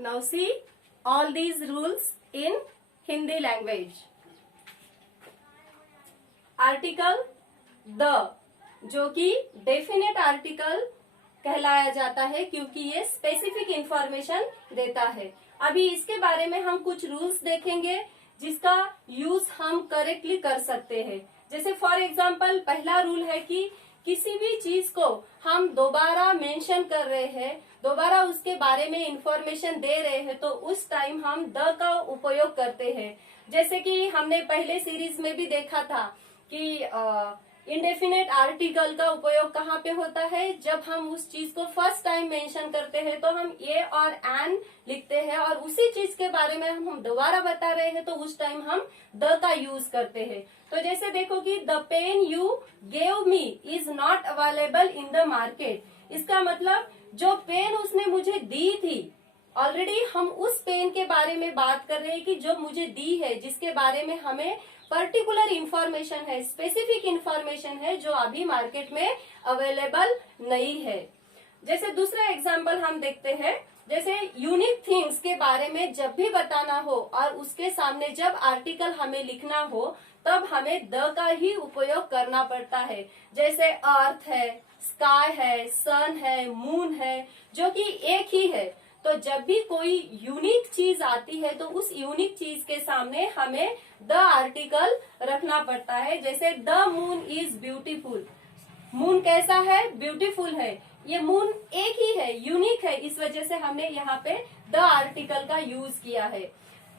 Now see all these rules in Hindi language. Article the, जो कि definite article कहलाया जाता है क्योंकि ये स्पेसिफिक इंफॉर्मेशन देता है। अभी इसके बारे में हम कुछ रूल्स देखेंगे जिसका यूज हम करेक्टली कर सकते हैं। जैसे फॉर एग्जांपल पहला रूल है कि किसी भी चीज को हम दोबारा मेंशन कर रहे हैं, दोबारा उसके बारे में इंफॉर्मेशन दे रहे हैं, तो उस टाइम हम द का उपयोग करते हैं। जैसे कि हमने पहले सीरीज में भी देखा था कि इंडेफिनेट आर्टिकल का उपयोग कहाँ पे होता है, जब हम उस चीज को फर्स्ट टाइम मेंशन करते हैं तो हम ए और एन लिखते हैं और उसी चीज के बारे में हम दोबारा बता रहे हैं तो उस टाइम हम द का यूज करते हैं। तो जैसे देखो कि the pen you gave me is not available in the market. इसका मतलब जो पेन उसने मुझे दी थी, ऑलरेडी हम उस पेन के बारे में बात कर रहे हैं कि जो मुझे दी है, जिसके बारे में हमें पर्टिकुलर इंफॉर्मेशन है, स्पेसिफिक इंफॉर्मेशन है जो अभी मार्केट में अवेलेबल नहीं है। जैसे दूसरा एग्जांपल हम देखते हैं, जैसे यूनिक थिंग्स के बारे में जब भी बताना हो और उसके सामने जब आर्टिकल हमें लिखना हो तब हमें द का ही उपयोग करना पड़ता है। जैसे अर्थ है, स्काई है, सन है, मून है, जो कि एक ही है। तो जब भी कोई यूनिक चीज आती है तो उस यूनिक चीज के सामने हमें द आर्टिकल रखना पड़ता है। जैसे the moon is beautiful, moon कैसा है, ब्यूटीफुल है। ये मून एक ही है, यूनिक है, इस वजह से हमने यहाँ पे द आर्टिकल का यूज किया है।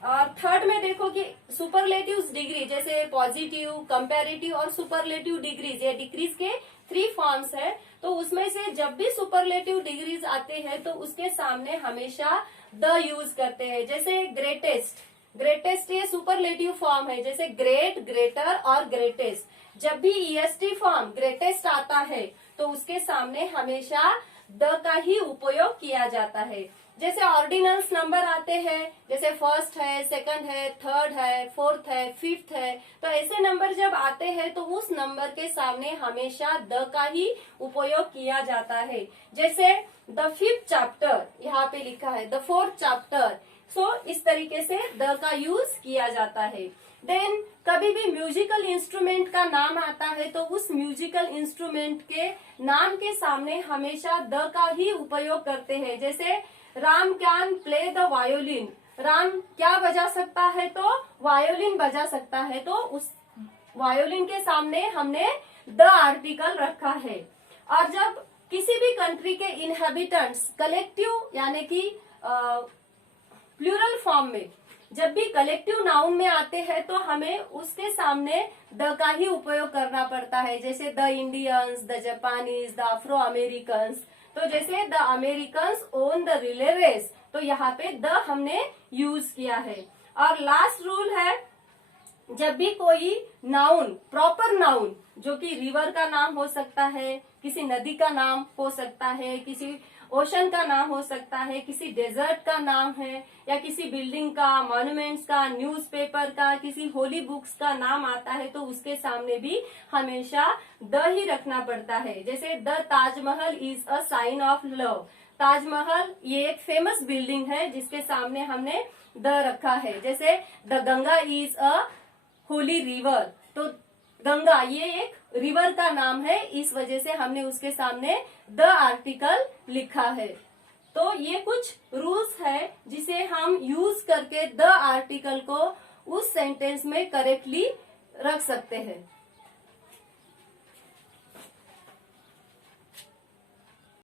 और थर्ड में देखो कि सुपरलेटिव्स डिग्री, जैसे पॉजिटिव, कंपैरेटिव और सुपरलेटिव डिग्रीज, ये डिग्रीज के 3 फॉर्म्स है। तो उसमें से जब भी सुपरलेटिव डिग्रीज आते हैं तो उसके सामने हमेशा द यूज करते हैं। जैसे ग्रेटेस्ट, ग्रेटेस्ट ये सुपरलेटिव फॉर्म है, जैसे ग्रेट, ग्रेटर और ग्रेटेस्ट। जब भी ईएसटी फॉर्म ग्रेटेस्ट आता है तो उसके सामने हमेशा द का ही उपयोग किया जाता है। जैसे ऑर्डिनल्स नंबर आते हैं, जैसे फर्स्ट है, सेकंड है, थर्ड है, फोर्थ है, फिफ्थ है, तो ऐसे नंबर जब आते हैं तो उस नंबर के सामने हमेशा द का ही उपयोग किया जाता है। जैसे द 5th चैप्टर यहाँ पे लिखा है, द 4th चैप्टर। सो इस तरीके से द का यूज किया जाता है। देन कभी भी म्यूजिकल इंस्ट्रूमेंट का नाम आता है तो उस म्यूजिकल इंस्ट्रूमेंट के नाम के सामने हमेशा द का ही उपयोग करते हैं। जैसे Ram can play the violin, Ram क्या बजा सकता है, तो वायोलिन बजा सकता है, तो उस वायोलिन के सामने हमने द आर्टिकल रखा है। और जब किसी भी कंट्री के इनहेबिटेंट्स कलेक्टिव यानी कि प्लूरल फॉर्म में जब भी कलेक्टिव नाउन में आते हैं तो हमें उसके सामने द का ही उपयोग करना पड़ता है। जैसे the Indians, the Japanese, the Afro Americans. तो जैसे the Americans won the relay race, तो यहाँ पे द हमने यूज किया है। और लास्ट रूल है, जब भी कोई नाउन, प्रॉपर नाउन, जो कि रिवर का नाम हो सकता है, किसी नदी का नाम हो सकता है, किसी ओशन का नाम हो सकता है, किसी डेजर्ट का नाम है, या किसी बिल्डिंग का, मॉन्यूमेंट्स का, न्यूज़पेपर का, किसी होली बुक्स का नाम आता है तो उसके सामने भी हमेशा द ही रखना पड़ता है। जैसे the Taj Mahal is a sign of love, Taj Mahal ये एक फेमस बिल्डिंग है जिसके सामने हमने द रखा है। जैसे the Ganga is a Holi river, तो गंगा ये एक रिवर का नाम है, इस वजह से हमने उसके सामने द आर्टिकल लिखा है। तो ये कुछ रूल्स है जिसे हम यूज करके द आर्टिकल को उस सेंटेंस में करेक्टली रख सकते हैं।